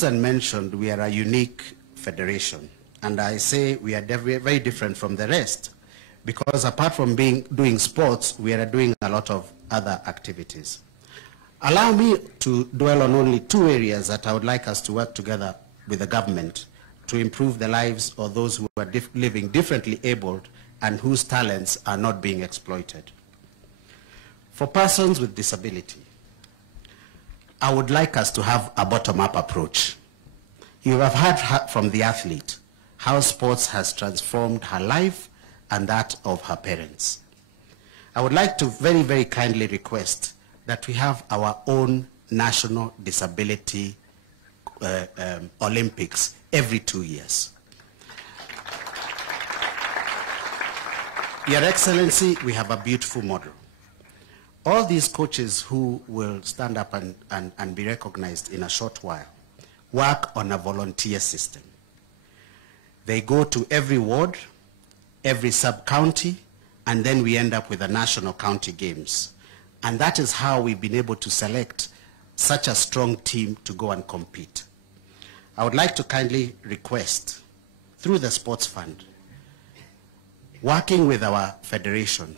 Susan mentioned, we are a unique federation. And I say we are very different from the rest, because apart from doing sports, we are doing a lot of other activities. Allow me to dwell on only two areas that I would like us to work together with the government to improve the lives of those who are living differently abled and whose talents are not being exploited. For persons with disability, I would like us to have a bottom-up approach. You have heard from the athlete how sports has transformed her life and that of her parents. I would like to very, very kindly request that we have our own national disability Olympics every 2 years. Your Excellency, we have a beautiful model. All these coaches who will stand up and be recognized in a short while work on a volunteer system. They go to every ward, every sub-county, and then we end up with the national county games. And that is how we've been able to select such a strong team to go and compete. I would like to kindly request, through the Sports Fund, working with our federation,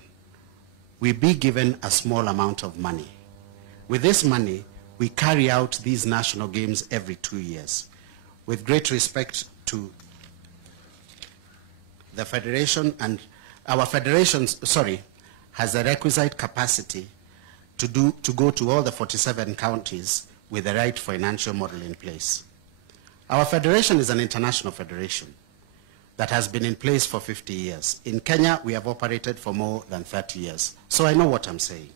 we be given a small amount of money. With this money, we carry out these national games every 2 years. With great respect to the federation, and our federation, has the requisite capacity to go to all the 47 counties with the right financial model in place. Our federation is an international federation that has been in place for 50 years. In Kenya, we have operated for more than 30 years. So I know what I'm saying.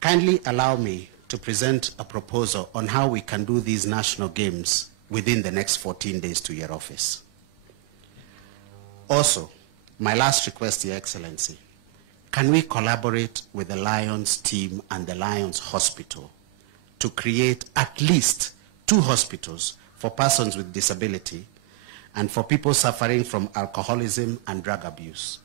Kindly allow me to present a proposal on how we can do these national games within the next 14 days to your office. Also, my last request, Your Excellency, can we collaborate with the Lions team and the Lions Hospital to create at least 2 hospitals for persons with disability and for people suffering from alcoholism and drug abuse?